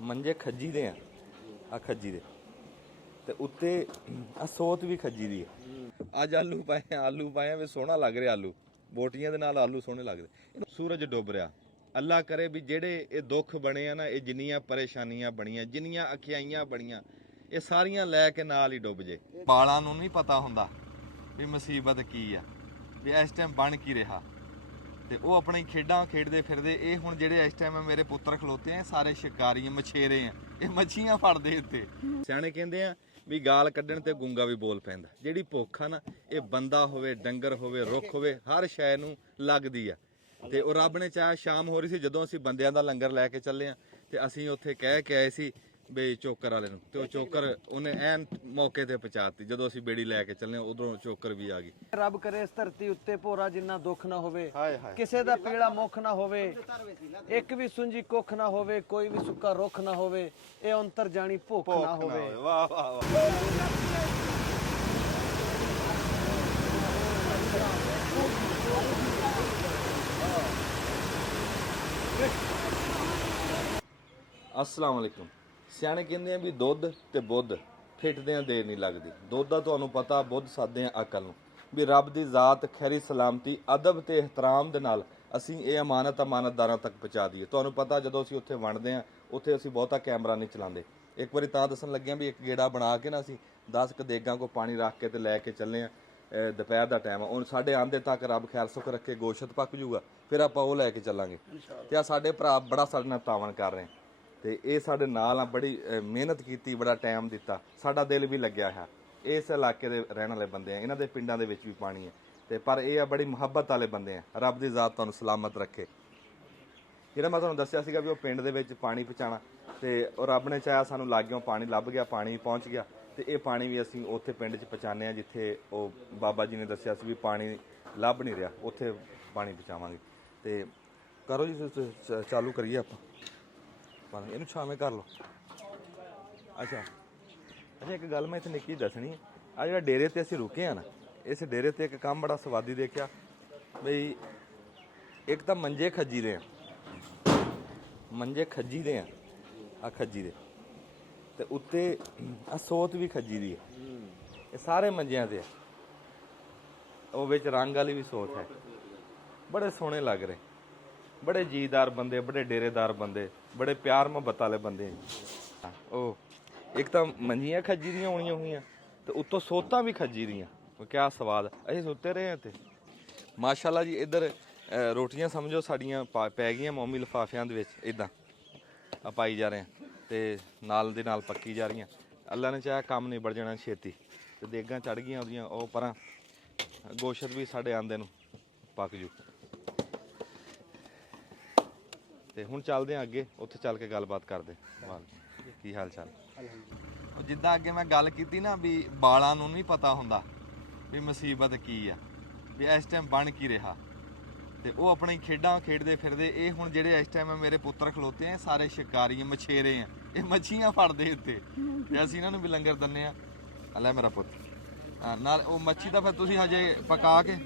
ਮੰਜੇ ਖੱਜੀ ਦੇ ਆ ਖੱਜੀ ਦੇ ਤੇ ਉੱਤੇ ਆ ਸੋਤ ਵੀ ਖੱਜੀ ਦੀ ਹੈ। ਅੱਜ ਆਲੂ ਪਾਏ ਵੇ ਸੋਹਣਾ ਲੱਗ ਰਿਹਾ ਆਲੂ ਬੋਟੀਆਂ ਦੇ ਨਾਲ ਆਲੂ ਸੋਹਣੇ ਲੱਗਦੇ। ਸੂਰਜ ਡੁੱਬ ਰਿਹਾ। ਅੱਲਾ ਕਰੇ ਵੀ ਜਿਹੜੇ ਇਹ ਦੁੱਖ ਬਣੇ ਆ ਨਾ, ਇਹ ਜਿੰਨੀਆਂ ਪਰੇਸ਼ਾਨੀਆਂ ਬਣੀਆਂ, ਜਿੰਨੀਆਂ ਅਖਿਆਈਆਂ ਬਣੀਆਂ, ਇਹ ਸਾਰੀਆਂ ਲੈ ਕੇ ਨਾਲ ਹੀ ਡੁੱਬ ਜੇ। ਬਾਲਾਂ ਨੂੰ ਨਹੀਂ ਪਤਾ ਹੁੰਦਾ ਵੀ ਮੁਸੀਬਤ ਕੀ ਆ, ਵੀ ਇਸ ਟਾਈਮ ਬਣ ਕੀ ਰਿਹਾ, ਤੇ ਉਹ ਆਪਣੀ ਖੇਡਾਂ ਖੇਡਦੇ ਫਿਰਦੇ। ਇਹ ਹੁਣ ਜਿਹੜੇ ਇਸ ਟਾਈਮ ਮੇਰੇ ਪੁੱਤਰ ਖਲੋਤੇ ਆ ਸਾਰੇ ਸ਼ਿਕਾਰੀ ਮਛੇਰੇ ਆ, ਇਹ ਮੱਛੀਆਂ ਫੜਦੇ ਇੱਥੇ। ਸਿਆਣੇ ਕਹਿੰਦੇ ਆ ਵੀ ਗਾਲ ਕੱਢਣ ਤੇ ਗੁੰਗਾ ਵੀ ਬੋਲ ਪੈਂਦਾ। ਜਿਹੜੀ ਭੁੱਖ ਆ ਨਾ, ਇਹ ਬੰਦਾ ਹੋਵੇ, ਡੰਗਰ ਹੋਵੇ, ਰੁੱਖ ਹੋਵੇ, ਹਰ ਸ਼ੈ ਨੂੰ ਲੱਗਦੀ ਆ। ਤੇ ਉਹ ਰੱਬ ਨੇ ਚਾਹਿਆ ਸ਼ਾਮ ਹੋ ਰਹੀ ਸੀ ਜਦੋਂ ਅਸੀਂ ਬੰਦਿਆਂ ਦਾ ਲੰਗਰ ਲੈ ਕੇ ਚੱਲੇ ਆ, ਤੇ ਅਸੀਂ ਉੱਥੇ ਕਹਿ ਕੇ ਆਏ ਸੀ ਬਈ ਚੋਕਰ ਵਾਲੇ ਨੂੰ, ਤੇ ਉਹ ਚੋਕਰ ਉਹਨੇ ਐਨ ਮੌਕੇ ਤੇ ਪਹੁੰਚਾਤੀ। ਜਦੋਂ ਅਸੀਂ ਬੇੜੀ ਲੈ ਕੇ ਚੱਲੇ ਉਧਰੋਂ ਚੋਕਰ ਵੀ ਆ ਗਈ। ਰੱਬ ਕਰੇ ਇਸ ਧਰਤੀ ਉੱਤੇ ਭੋਰਾ ਜਿੰਨਾ ਦੁੱਖ ਨਾ ਹੋਵੇ, ਕਿਸੇ ਦਾ ਪੀੜਾ ਮੁੱਖ ਨਾ ਹੋਵੇ, ਇੱਕ ਵੀ ਸੁੰਜੀ ਕੁੱਖ ਨਾ ਹੋਵੇ, ਕੋਈ ਵੀ ਸੁੱਕਾ ਰੁੱਖ ਨਾ ਹੋਵੇ, ਇਹ ਅੰਤਰ ਜਾਣੀ ਭੁੱਖ ਨਾ ਹੋਵੇ। ਵਾਹ ਵਾਹ ਵਾਹ। अस्सलाम वालेकुम। ਸਿਆਣੇ ਕਹਿੰਦੇ ਆ ਵੀ ਦੁੱਧ ਤੇ ਬੁੱਧ ਫਿੱਟਦਿਆਂ ਦੇਰ ਨਹੀਂ ਲੱਗਦੀ। ਦੁੱਧ ਦਾ ਤੁਹਾਨੂੰ ਪਤਾ, ਬੁੱਧ ਸਾਦੇ ਆ ਅਕਲ ਨੂੰ। ਵੀ ਰੱਬ ਦੀ ਜ਼ਾਤ ਖੈਰੀ ਸਲਾਮਤੀ ਅਦਬ ਤੇ ਇਹਤਰਾਮ ਦੇ ਨਾਲ ਅਸੀਂ ਇਹ ਅਮਾਨਤਦਾਰਾਂ ਤੱਕ ਪਹੁੰਚਾ ਦਈਏ। ਤੁਹਾਨੂੰ ਪਤਾ ਜਦੋਂ ਅਸੀਂ ਉੱਥੇ ਵੰਡਦੇ ਆ, ਉੱਥੇ ਅਸੀਂ ਬਹੁਤਾ ਕੈਮਰਾ ਨਹੀਂ ਚਲਾਉਂਦੇ। ਇੱਕ ਵਾਰੀ ਤਾਂ ਦੱਸਣ ਲੱਗਿਆ ਵੀ ਇੱਕ ਗੇੜਾ ਬਣਾ ਕੇ ਨਾ ਅਸੀਂ 10 ਕੁ ਦੇਗਾਂ ਕੋ ਪਾਣੀ ਰੱਖ ਕੇ ਤੇ ਲੈ ਕੇ ਚੱਲੇ ਆ। ਦੁਪਹਿਰ ਦਾ ਟਾਈਮ ਆ, ਹੁਣ ਸਾਡੇ ਆਂਦੇ ਤੱਕ ਰੱਬ ਖੈਰ ਸੁੱਖ ਰੱਖੇ ਗੋਸ਼ਤ ਪੱਕ ਜੂਗਾ, ਫਿਰ ਆਪਾਂ ਉਹ ਲੈ ਕੇ ਚੱਲਾਂਗੇ। ਤੇ ਆ ਸਾਡੇ ਭਰਾ ਬੜਾ ਸਾਡੇ ਨਾਲ ਤਾਵਨ ਕਰ ਰਹੇ, ਤੇ ਇਹ ਸਾਡੇ ਨਾਲ ਆ, ਬੜੀ ਮਿਹਨਤ ਕੀਤੀ, ਬੜਾ ਟਾਈਮ ਦਿੱਤਾ, ਸਾਡਾ ਦਿਲ ਵੀ ਲੱਗਿਆ ਹੈ। ਇਸ ਇਲਾਕੇ ਦੇ ਰਹਿਣ ਵਾਲੇ ਬੰਦੇ ਆ, ਇਹਨਾਂ ਦੇ ਪਿੰਡਾਂ ਦੇ ਵਿੱਚ ਵੀ ਪਾਣੀ ਹੈ, ਤੇ ਪਰ ਇਹ ਆ ਬੜੀ ਮੁਹੱਬਤ ਵਾਲੇ ਬੰਦੇ ਆ। ਰੱਬ ਦੀ ਜ਼ਾਤ ਤੁਹਾਨੂੰ ਸਲਾਮਤ ਰੱਖੇ। ਜਿਹੜਾ ਮੈਂ ਤੁਹਾਨੂੰ ਦੱਸਿਆ ਸੀਗਾ ਵੀ ਉਹ ਪਿੰਡ ਦੇ ਵਿੱਚ ਪਾਣੀ ਪਹੁੰਚਾਉਣਾ, ਤੇ ਉਹ ਰੱਬ ਨੇ ਚਾਹਿਆ ਸਾਨੂੰ ਲਾਗਿਓਂ ਪਾਣੀ ਲੱਭ ਗਿਆ, ਪਾਣੀ ਪਹੁੰਚ ਗਿਆ। ਤੇ ਇਹ ਪਾਣੀ ਵੀ ਅਸੀਂ ਉੱਥੇ ਪਿੰਡ 'ਚ ਪਹੁੰਚਾਉਂਦੇ ਹਾਂ ਜਿੱਥੇ ਉਹ ਬਾਬਾ ਜੀ ਨੇ ਦੱਸਿਆ ਸੀ ਵੀ ਪਾਣੀ ਲੱਭ ਨਹੀਂ ਰਿਹਾ, ਉੱਥੇ ਪਾਣੀ ਪਹੁੰਚਾਵਾਂਗੇ। ਤੇ ਕਰੋ ਜੀ, ਚਾਲੂ ਕਰੀਏ ਆਪਾਂ। ਇਹਨੂੰ ਛਾਵੇਂ ਕਰ ਲਓ। ਅੱਛਾ, ਇੱਕ ਗੱਲ ਮੈਂ ਇੱਥੇ ਨਿੱਕੀ ਦੱਸਣੀ। ਆ ਜਿਹੜਾ ਡੇਰੇ ਤੇ ਅਸੀਂ ਰੁਕੇ ਆ ਨਾ, ਇਸ ਡੇਰੇ ਤੇ ਇੱਕ ਕੰਮ ਬੜਾ ਸਵਾਦੀ ਦੇਖਿਆ ਬਈ। ਇੱਕ ਤਾਂ ਮੰਜੇ ਖੱਜੀ ਦੇ ਆ, ਮੰਜੇ ਖੱਜੀ ਦੇ ਆ ਖੱਜੀ ਦੇ, ਤੇ ਉੱਤੇ ਆ ਸੋਤ ਵੀ ਖੱਜੀ ਦੀ ਹੈ। ਇਹ ਸਾਰੇ ਮੰਜਿਆਂ ਤੇ ਆ, ਉਹ ਵਿੱਚ ਰੰਗ ਵਾਲੀ ਵੀ ਸੋਤ ਹੈ। ਬੜੇ ਸੋਹਣੇ ਲੱਗ ਰਹੇ, ਬੜੇ ਜੀਦਾਰ ਬੰਦੇ, ਬੜੇ ਡੇਰੇਦਾਰ ਬੰਦੇ, ਬੜੇ ਪਿਆਰ ਮੁਹੱਬਤ ਵਾਲੇ ਬੰਦੇ। ਉਹ ਇੱਕ ਤਾਂ ਮੰਜੀਆਂ ਖੱਜੀ ਦੀਆਂ ਹੋਣੀਆਂ ਹੋਈਆਂ, ਤੇ ਉੱਤੋਂ ਸੋਤਾਂ ਵੀ ਖੱਜੀ ਦੀਆਂ। ਕਿਆ ਸਵਾਦ। ਅਸੀਂ ਸੁੱਤੇ ਰਹੇ ਤੇ ਮਾਸ਼ਾਅੱਲਾ ਜੀ। ਇੱਧਰ ਰੋਟੀਆਂ ਸਮਝੋ ਸਾਡੀਆਂ ਪੈ ਗਈਆਂ ਮੋਮੀ ਲਿਫਾਫਿਆਂ ਦੇ ਵਿੱਚ, ਇੱਦਾਂ ਆ ਪਾਈ ਜਾ ਰਹੇ ਆ, ਤੇ ਨਾਲ ਦੇ ਨਾਲ ਪੱਕੀ ਜਾ ਰਹੀਆਂ। ਅੱਲਾ ਨੇ ਚਾਹਿਆ ਕੰਮ ਨਿਬੜ ਜਾਣਾ ਛੇਤੀ, ਤੇ ਦੇਗਾਂ ਚੜ ਗਈਆਂ ਉਹਦੀਆਂ। ਉਹ ਪਰਾਂ ਗੋਸ਼ਤ ਵੀ ਸਾਡੇ ਆਂਦੇ ਨੂੰ ਪੱਕ ਜੂ। ਤੇ ਹੁਣ ਚੱਲਦੇ ਆ ਅੱਗੇ, ਉੱਥੇ ਚੱਲ ਕੇ ਗੱਲਬਾਤ ਕਰਦੇ। ਕੀ ਹਾਲ ਚਾਲ? ਉਹ ਜਿੱਦਾਂ ਅੱਗੇ ਮੈਂ ਗੱਲ ਕੀਤੀ ਨਾ ਵੀ ਬਾਲਾਂ ਨੂੰ ਨਹੀਂ ਪਤਾ ਹੁੰਦਾ ਵੀ ਮੁਸੀਬਤ ਕੀ ਆ, ਵੀ ਇਸ ਟਾਈਮ ਬਣ ਕੀ ਰਿਹਾ, ਤੇ ਉਹ ਆਪਣੀ ਖੇਡਾਂ ਖੇਡਦੇ ਫਿਰਦੇ। ਇਹ ਹੁਣ ਜਿਹੜੇ ਇਸ ਟਾਈਮ ਮੇਰੇ ਪੁੱਤਰ ਖਲੋਤੇ ਆ ਸਾਰੇ ਸ਼ਿਕਾਰੀ ਮਛੇਰੇ ਆ, ਇਹ ਮੱਛੀਆਂ ਫੜਦੇ ਇੱਥੇ, ਤੇ ਅਸੀਂ ਇਹਨਾਂ ਨੂੰ ਵੀ ਲੰਗਰ ਦਿੰਦੇ ਆ। ਲੈ ਮੇਰਾ ਪੁੱਤ ਨਾਲ ਉਹ ਮੱਛੀ ਦਾ ਫਿਰ ਤੁਸੀਂ ਹਜੇ ਪਕਾ ਕੇ।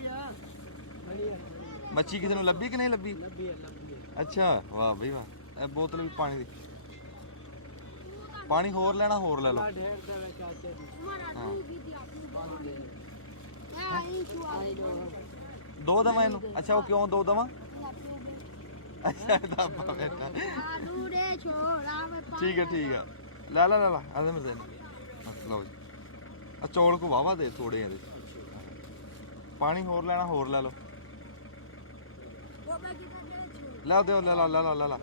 ਮੱਛੀ ਕਿਸੇ ਨੂੰ ਲੱਭੀ ਕਿ ਨਹੀਂ ਲੱਭੀ? ਅੱਛਾ, ਵਾਹ ਬਈ ਵਾਹ। ਇਹ ਬੋਤਲ ਵੀ ਪਾਣੀ ਦੀ, ਪਾਣੀ ਹੋਰ ਲੈਣਾ ਹੋਰ ਲੈ ਲਓ। ਦੋ ਦਵਾਂ ਇਹਨੂੰ? ਅੱਛਾ, ਉਹ ਕਿਉਂ ਦੋ ਦਵਾਂ? ਅੱਛਾ ਠੀਕ ਹੈ ਠੀਕ ਹੈ, ਲੈ ਲੈ ਲੈ ਲਾ ਆਦੇ ਮਜ਼ੇ। ਲਓ ਜੀ, ਆ ਚੌਲ ਕੋ ਵਾਵਾ ਦੇ ਥੋੜੇ ਇਹਦੇ। ਪਾਣੀ ਹੋਰ ਲੈਣਾ ਹੋਰ ਲੈ ਲਓ। ਲੈ ਦਿਓ, ਲੈ ਲਾ ਲੈ ਲਾ ਲੈ ਲਾ।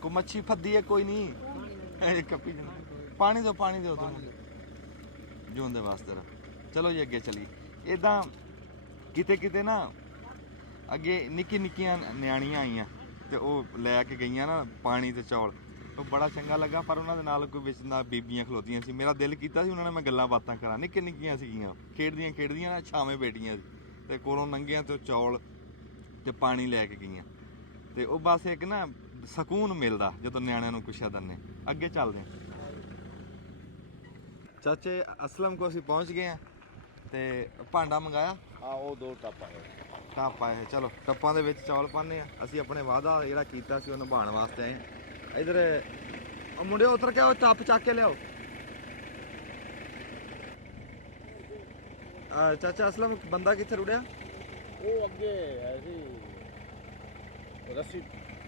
ਕੋ ਮੱਛੀ ਫੱਦੀ ਹੈ ਕੋਈ ਨਹੀਂ, ਕੱਪੀ ਪਾਣੀ ਦਿਓ ਪਾਣੀ ਦਿਓ ਤੁਹਾਨੂੰ ਜਿਉਂਦੇ ਵਾਸਤੇ। ਚਲੋ ਜੀ ਅੱਗੇ ਚਲੀਏ। ਇੱਦਾਂ ਕਿਤੇ ਕਿਤੇ ਨਾ ਅੱਗੇ ਨਿੱਕੀ ਨਿੱਕੀਆਂ ਨਿਆਣੀਆਂ ਆਈਆਂ, ਤੇ ਉਹ ਲੈ ਕੇ ਗਈਆਂ ਨਾ ਪਾਣੀ ਤੇ ਚੌਲ। ਉਹ ਬੜਾ ਚੰਗਾ ਲੱਗਾ, ਪਰ ਉਹਨਾਂ ਦੇ ਨਾਲ ਕੋਈ ਵਿੱਚ ਨਾ ਬੀਬੀਆਂ ਖਲੋਤੀਆਂ ਸੀ। ਮੇਰਾ ਦਿਲ ਕੀਤਾ ਸੀ ਉਹਨਾਂ ਨਾਲ ਮੈਂ ਗੱਲਾਂ ਬਾਤਾਂ ਕਰਾਂ। ਨਿੱਕੀਆਂ ਨਿੱਕੀਆਂ ਸੀਗੀਆਂ, ਖੇਡਦੀਆਂ ਖੇਡਦੀਆਂ ਨਾ ਛਾਵੇਂ ਬੈਠੀਆਂ ਸੀ, ਤੇ ਕੋਲੋਂ ਲੰਘੀਆਂ ਤੇ ਚੌਲ ਤੇ ਪਾਣੀ ਲੈ ਕੇ ਗਈਆਂ। ਤੇ ਉਹ ਬਸ ਇੱਕ ਨਾ ਸਕੂਨ ਮਿਲਦਾ ਜਦੋਂ ਨਿਆਣਿਆਂ ਨੂੰ ਕੁਛ ਦਿੰਦੇ। ਅੱਗੇ ਚੱਲਦੇ ਹਾਂ। ਚਾਚੇ ਅਸਲਮ ਕੋ ਅਸੀਂ ਪਹੁੰਚ ਗਏ ਆ, ਤੇ ਭਾਂਡਾ ਮੰਗਾਇਆ। ਉਹ ਦੋ ਟੱਪ ਆਏ। ਟੱਪ ਆਏ, ਚਲੋ ਟੱਪਾਂ ਦੇ ਵਿੱਚ ਚੌਲ ਪਾਉਂਦੇ ਆ। ਅਸੀਂ ਆਪਣੇ ਵਾਅਦਾ ਜਿਹੜਾ ਕੀਤਾ ਸੀ ਉਹ ਨਿਭਾਉਣ ਵਾਸਤੇ ਆਏ। ਇਧਰ ਮੁੰਡਿਓ ਉਤਰ ਕੇ ਆਓ, ਟੱਪ ਚੱਕ ਕੇ ਲਿਆਓ। ਚਾਚਾ ਅਸਲਮ ਬੰਦਾ ਕਿੱਥੇ ਰੁੜਿਆ? ਉਹ ਅੱਗੇ ਐਸੀ ਰੱਸੀ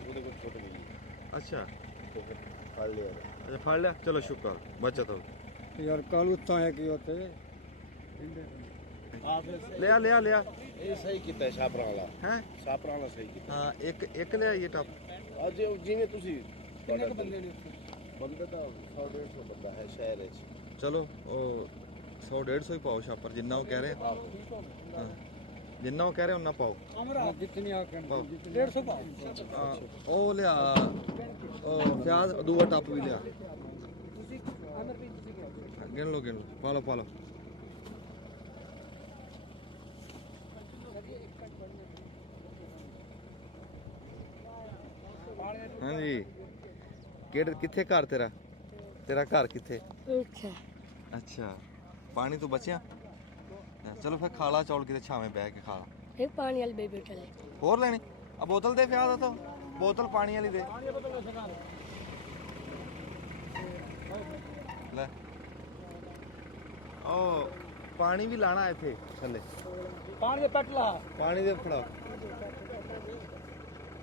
ਉਹਦੇ ਕੋਲ ਛੁੱਟ ਗਈ। ਅੱਛਾ ਤੇ ਫਿਰ ਫੜ ਲਿਆ। ਅੱਛਾ ਫੜ ਲਿਆ, ਚਲੋ ਸ਼ੁਕਰ ਬਚਤ ਹੋ ਯਾਰ ਕੱਲ ਉੱਤਾਂ ਹੈ ਕਿ ਉੱਥੇ ਲਿਆ ਲਿਆ ਲਿਆ ਇਹ ਸਹੀ ਕੀਤਾ ਛਾਪਰਾਂ ਵਾਲਾ। ਹੈ ਛਾਪਰਾਂ ਵਾਲਾ ਸਹੀ ਕੀਤਾ। ਹਾਂ ਇੱਕ ਲਿਆਈਏ ਟੱਪ। ਅੱਜ ਜਿਵੇਂ ਤੁਸੀਂ ਕਿੰਨੇ ਕੁ ਬੰਦੇ ਨੇ ਉੱਥੇ? ਬੰਦੇ ਤਾਂ 100-150 ਬੰਦਾ ਹੈ ਸ਼ਹਿਰ ਵਿੱਚ। ਚਲੋ ਉਹ 100-150 ਹੀ ਪਾਓ ਛਾਪਰ, ਜਿੰਨਾ ਉਹ ਕਹਿ ਰਹੇ। ਹਾਂ ਜਿੰਨਾ ਉਹ ਕਹਿ ਰਹੇ ਉਹਨਾਂ ਪਾਓ। ਜਿੱਤਨੀ ਆਖਣ ਪਾਓ। 150 ਪਾਓ। ਹਾਂ, ਉਹ ਲਿਆ ਉਹ ਪਿਆਜ਼ ਦੂਆ ਟੱਪ ਵੀ ਲਿਆ। ਤੁਸੀਂ ਅਮਰਪ੍ਰੀਤ ਤੁਸੀਂ ਕਿਹਾ ਗਿਣ ਲਓ ਪਾ ਲਓ ਹਾਂਜੀ ਕਿੱਥੇ ਘਰ ਤੇਰਾ ਘਰ ਕਿੱਥੇ? ਅੱਛਾ ਪਾਣੀ ਤੋਂ ਬਚਿਆ? ਚਲੋ ਫਿਰ ਖਾਲਾ ਚੌਲ ਕਿਤੇ ਛਾਵੇਂ ਬਹਿ ਕੇ ਖਾ ਲਾ। ਇਹ ਪਾਣੀ ਵਾਲੀ ਬੇਬੀ ਚਲੇ ਹੋਰ ਲੈਣੀ ਆ? ਬੋਤਲ ਦੇ ਪਿਆ ਤਾਂ ਬੋਤਲ ਪਾਣੀ ਵਾਲੀ ਦੇ ਲੈ। ਉਹ ਪਾਣੀ ਵੀ ਲਾਣਾ ਇੱਥੇ ਥੱਲੇ। ਪਾਣੀ ਦੇ ਪੱਟ ਲਾ, ਪਾਣੀ ਦੇ ਫੜਾ।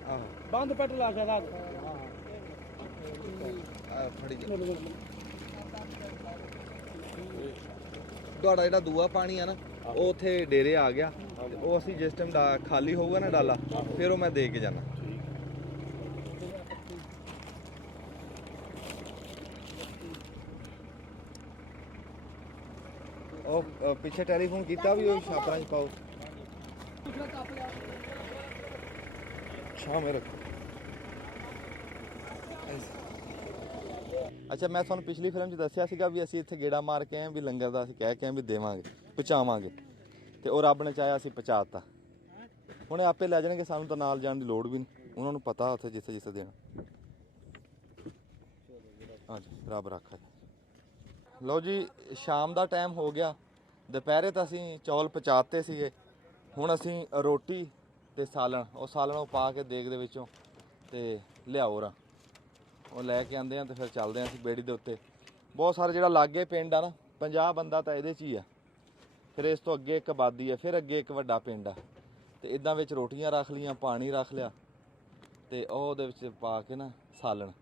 ਆਹੋ ਬੰਦ ਪੱਟ ਲਾ ਸ਼ਾਇਦ। ਆ ਫੜੀ ਜਾ। ਤੁਹਾਡਾ ਜਿਹੜਾ ਦੂਆ ਪਾਣੀ ਆ ਨਾ ਉਹ ਉੱਥੇ ਡੇਰੇ ਆ ਗਿਆ, ਤੇ ਉਹ ਅਸੀਂ ਜਿਸ ਟਾਈਮ ਦਾ ਖਾਲੀ ਹੋਊਗਾ ਨਾ ਡਾਲਾ ਫਿਰ ਉਹ ਮੈਂ ਦੇ ਕੇ ਜਾਣਾ। ਉਹ ਪਿੱਛੇ ਟੈਲੀਫੋਨ ਕੀਤਾ ਵੀ ਉਹ ਛਾਪਰਾਂ 'ਚ ਪਾਓ। ਸ਼ਾਮੇ ਰੱਖੋ। ਅੱਛਾ ਮੈਂ ਤੁਹਾਨੂੰ ਪਿਛਲੀ ਫਿਲਮ 'ਚ ਦੱਸਿਆ ਸੀਗਾ ਵੀ ਅਸੀਂ ਇੱਥੇ ਗੇੜਾ ਮਾਰ ਕੇ ਆਏ ਵੀ ਲੰਗਰ ਦਾ ਅਸੀਂ ਕਹਿ ਕੇ ਆਏ ਵੀ ਦੇਵਾਂਗੇ ਪਹੁੰਚਾਵਾਂਗੇ, ਤੇ ਉਹ ਰੱਬ ਨੇ ਚਾਹਿਆ ਅਸੀਂ ਪਹੁੰਚਾਤਾ। ਹੁਣ ਇਹ ਆਪੇ ਲੈ ਜਾਣਗੇ, ਸਾਨੂੰ ਤਾਂ ਨਾਲ ਜਾਣ ਦੀ ਲੋੜ ਵੀ ਨਹੀਂ, ਉਹਨਾਂ ਨੂੰ ਪਤਾ ਉੱਥੇ ਜਿੱਥੇ ਦੇਣਾ। ਹਾਂਜੀ ਰੱਬ ਰੱਖਾ। ਲਓ ਜੀ ਸ਼ਾਮ ਦਾ ਟਾਈਮ ਹੋ ਗਿਆ। ਦੁਪਹਿਰੇ ਤਾਂ ਅਸੀਂ ਚੌਲ ਪਚਾਤੇ ਸੀਗੇ, ਹੁਣ ਅਸੀਂ ਰੋਟੀ ਤੇ ਸਾਲਣ ਉਹ ਪਾ ਕੇ ਦੇਗ ਦੇ ਵਿੱਚੋਂ ਤੇ ਲਿਆਓ ਰਾਂ ਉਹ ਲੈ ਕੇ ਆਂਦੇ ਆ, ਤੇ ਫਿਰ ਚੱਲਦੇ ਆ ਅਸੀਂ ਬੇੜੀ ਦੇ ਉੱਤੇ। ਬਹੁਤ ਸਾਰੇ ਜਿਹੜਾ ਲਾਗੇ ਪਿੰਡ ਆ ਨਾ 50 ਬੰਦਾ ਤਾਂ ਇਹਦੇ 'ਚ ਹੀ ਆ, ਫਿਰ ਇਸ ਤੋਂ ਅੱਗੇ ਇੱਕ ਆਬਾਦੀ ਆ, ਫਿਰ ਅੱਗੇ ਇੱਕ ਵੱਡਾ ਪਿੰਡ ਆ, ਤੇ ਇਦਾਂ ਵਿੱਚ ਰੋਟੀਆਂ ਰੱਖ ਲੀਆਂ, ਪਾਣੀ ਰੱਖ ਲਿਆ, ਤੇ ਉਹ ਉਹਦੇ ਵਿੱਚ ਪਾ ਕੇ ਨਾ ਸਾਲਣ,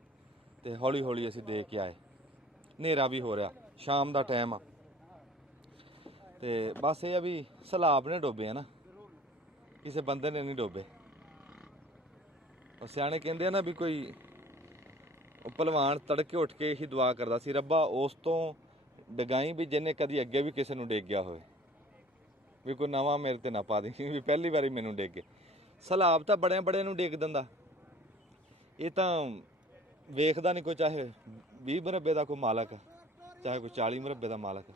ਤੇ ਹੌਲੀ ਹੌਲੀ ਅਸੀਂ ਦੇ ਕੇ ਆਏ। ਹਨੇਰਾ ਵੀ ਹੋ ਰਿਹਾ, ਸ਼ਾਮ ਦਾ ਟਾਈਮ ਆ, ਤੇ ਬਸ ਇਹ ਆ ਵੀ ਸਲਾਬ ਨੇ ਡੋਬੇ ਆ ਨਾ, ਕਿਸੇ ਬੰਦੇ ਨੇ ਨਹੀਂ ਡੋਬੇ। ਉਹ ਸਿਆਣੇ ਕਹਿੰਦੇ ਆ ਨਾ ਵੀ ਕੋਈ ਉਹ ਭਲਵਾਨ ਤੜਕੇ ਉੱਠ ਕੇ ਇਹੀ ਦੁਆ ਕਰਦਾ ਸੀ, ਰੱਬਾ ਉਸ ਤੋਂ ਡਗਾਈ ਵੀ ਜਿਹਨੇ ਕਦੀ ਅੱਗੇ ਵੀ ਕਿਸੇ ਨੂੰ ਡੇਗਿਆ ਹੋਵੇ, ਵੀ ਕੋਈ ਨਵਾਂ ਮੇਰੇ ਤੇ ਨਾ ਪਾ ਦੇ ਵੀ ਪਹਿਲੀ ਵਾਰੀ ਮੈਨੂੰ ਡੇਗੇ। ਸਲਾਬ ਤਾਂ ਬੜਿਆਂ ਨੂੰ ਡੇਗ ਦਿੰਦਾ, ਇਹ ਤਾਂ ਵੇਖਦਾ ਨਹੀਂ ਕੋਈ, ਚਾਹੇ 20 ਮੁਰੱਬੇ ਦਾ ਕੋਈ ਮਾਲਕ ਹੈ, ਚਾਹੇ ਕੋਈ 40 ਮੁਰੱਬੇ ਦਾ ਮਾਲਕ ਹੈ,